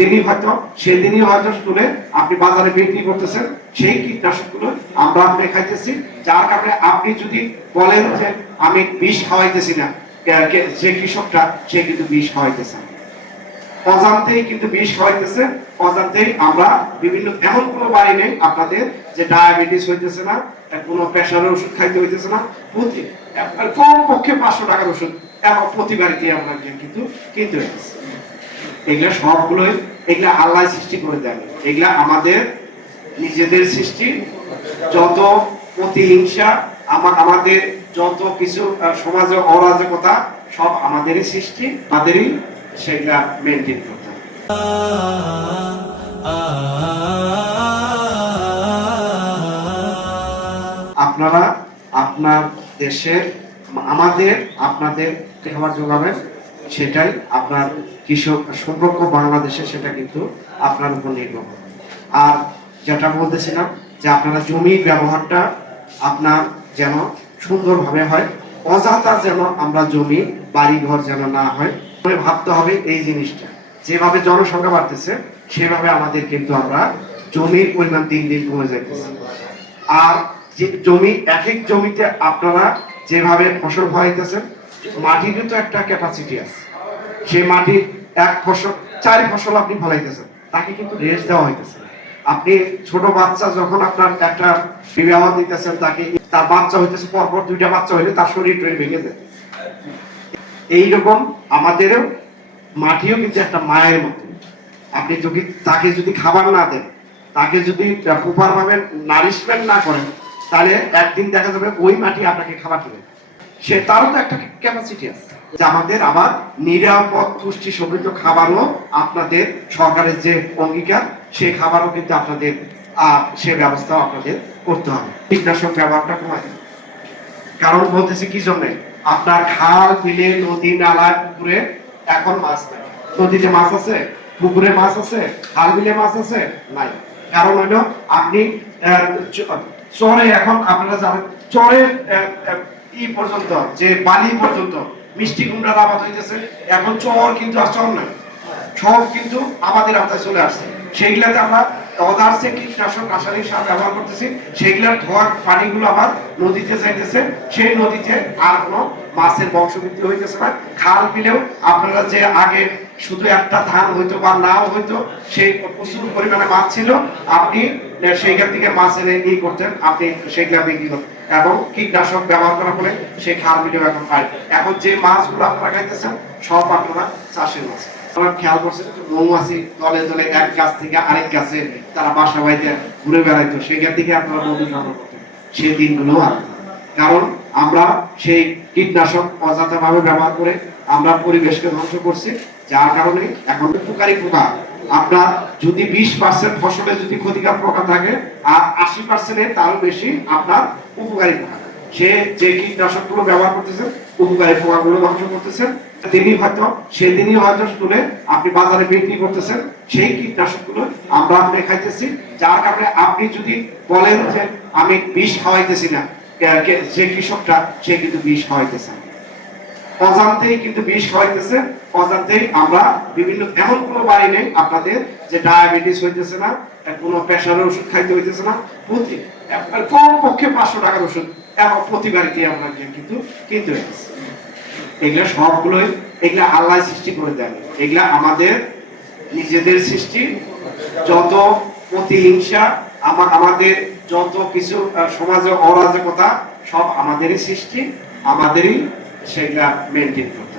তিনি হয়তো সেদিনই হয়তো তুলে আপনি বাজারে বিক্রি করতেছেন, সেই কীটনাশকগুলো আমরা আপনি খাইতেছি, যার কারণে আপনি যদি বলেন যে আমি বিষ খাওয়াইতেছি না, যে কৃষকটা সে কিন্তু বিষ খাওয়াইতেছে, অজান্তেই কিন্তু বিষ খাওয়াইতেছে, অজান্তেই আমরা বিভিন্ন এমন কোনো বাড়ি নেই আপনাদের যে ডায়াবেটিস হইতেছে না, কোনো প্রেশারের ওষুধ খাইতে হইতেছে না, প্রতি কম পক্ষে 500 টাকার ওষুধ এবং প্রতি বাড়িতে আমরা কিন্তু কিনতে হইতেছে। এগুলা সবগুলোই এগুলা আল্লাহ সৃষ্টি করে দেন, এগুলা আমাদের নিজেদের সৃষ্টি। যত প্রতিহিংসা আমাদের যত কিছু সমাজে অরাজকতা সব আমাদেরই সৃষ্টি, আমাদেরই সেগুলা মেনটেন করতে হবে। আপনারা আপনার দেশের আমাদের আপনাদের খাবার যোগাবেন, সেটাই আপনার কৃষক সম্পর্ক বাংলাদেশে, সেটা কিন্তু আপনার উপর নির্ভর করে। আর যেটা বলতেছিলাম যে আপনারা জমির ব্যবহারটা আপনার যেন সুন্দরভাবে হয়, অযথা যেন আমরা জমি বাড়ি ঘর যেন না হয়, ভাবতে হবে এই জিনিসটা। যেভাবে জনসংখ্যা বাড়তেছে সেভাবে আমাদের কিন্তু আমরা জমির পরিমাণ দিন দিন কমে যাইতেছে। আর যে জমি এক এক জমিতে আপনারা যেভাবে ফসল ফলাইতেছেন, মাটিরও তো একটা ক্যাপাসিটি আছে, সেই মাটির এক ফসল 4 ফসল আপনি ফলাইতেছেন, তাকে কিন্তু রেস্ট দেওয়া হইতেছে। আপনি ছোট বাচ্চা যখন আপনার একটা বিবাহ দিতেছেন, তাকে তার বাচ্চা হইতেছে পরপর 2টা বাচ্চা হইলে তার শরীর ভেঙে যায়। এইরকম আমাদেরও মাটিও কিন্তু একটা মায়ের মতো। আপনি যদি তাকে যদি খাবার না দেন, তাকে যদি প্রপার ভাবে নারিশমেন্ট না করেন, তাহলে একদিন দেখা যাবে ওই মাটি আপনাকে খাবার দেবে। সে তারও তো একটা ক্যাপাসিটি আছে যে আমাদের আবার নিরাপদ পুষ্টি সমৃদ্ধ খাবারও আপনাদের সরকারের যে অঙ্গীকার, সেই খাবারও কিন্তু আপনাদের সে ব্যবস্থাও আপনাদের করতে হবে। কীটনাশক ব্যবহারটা কমায়, কারণ বলতেছে কি জন্য, আপনার খাল বিলে নদী নালা পুকুরে এখন মাছ নাই। নদীতে মাছ আছে, পুকুরে মাছ আছে, খাল বিলে মাছ আছে নাই। কারণ হইল আপনি চরে, এখন আপনারা জানেন চরের পর্যন্ত যে বালি পর্যন্ত মিষ্টি কুমড়ার আবাদ হইতেছে, এখন চর কিন্তু আর চর নাই, সব কিন্তু আমাদের আওতায় চলে আসছে। সেইগুলাতে আমরা অদার্সে কীটনাশক রাসায়নিক সার ব্যবহার করতেছি, সেইগুলার ধোয়া পানিগুলো আবার নদীতে যাইতেছে, সেই নদীতে আর কোনো মাছের বংশবৃদ্ধি হইতেছে না। খাল বিলেও আপনারা যে আগে শুধু একটা ধান হইতো বা নাও হইতো, সেই প্রচুর পরিমাণে মাছ ছিল, আপনি সেইখান থেকে মাছের করতেন, আপনি সেইগুলা বিক্রি করতেন এবং কীটনাশক ব্যবহার করার ফলে সেই খাল বিলেও এখন পাই। এখন যে মাছগুলো আপনারা খাইতেছেন সব আপনারা চাষের মাছ। আপনারা খেয়াল করছেন মৌমাছি দলে দলে এক গাছ থেকে আরেক গাছে তারা বাসা বাড়িতে ঘুরে বেড়াইতো, সেখান থেকে আপনারা মধু সংগ্রহ করতেন, সেই দিনগুলো আর। কারণ আমরা সেই কীটনাশক অযথা ভাবে ব্যবহার করে আমরা পরিবেশকে ধ্বংস করছি, যার কারণে এখন উপকারী পোকা আপনার যদি 20% ফসলে যদি ক্ষতিকর পোকা থাকে, আর 80% তারও বেশি আপনার উপকারী পোকা। সে যে কীটনাশকগুলো ব্যবহার করতেছেন উপকারী পোকাগুলো ধ্বংস করতেছেন, তিনি হয়তো সেদিনই হয়তো তুলে আপনি বাজারে বিক্রি করতেছেন, সেই কীটনাশকগুলো আমরা আপনি খাইতেছি, যার কারণে আপনি যদি বলেন যে আমি বিষ খাওয়াইতেছি না, যে কৃষকটা সে কিন্তু বিষ খাওয়াইতেছে, অজান্তেই কিন্তু বিষ খাওয়াইতেছে, অজান্তেই আমরা বিভিন্ন এমন কোনো বাড়ি নেই আপনাদের যে ডায়াবেটিস হইতেছে না, কোনো প্রেশারের ওষুধ খাইতে হইতেছে না, প্রতি কম পক্ষে 500 টাকার ওষুধ এবং প্রতি বাড়িতে আমরা কিন্তু কিনতে হইতেছে। এগুলা সবগুলোই এগুলা আল্লাহ সৃষ্টি করে দেন, এগুলা আমাদের নিজেদের সৃষ্টি। যত প্রতিহিংসা আমাদের যত কিছু সমাজে অরাজকতা সব আমাদেরই সৃষ্টি, আমাদেরই সেগুলা মেনটেন করতে।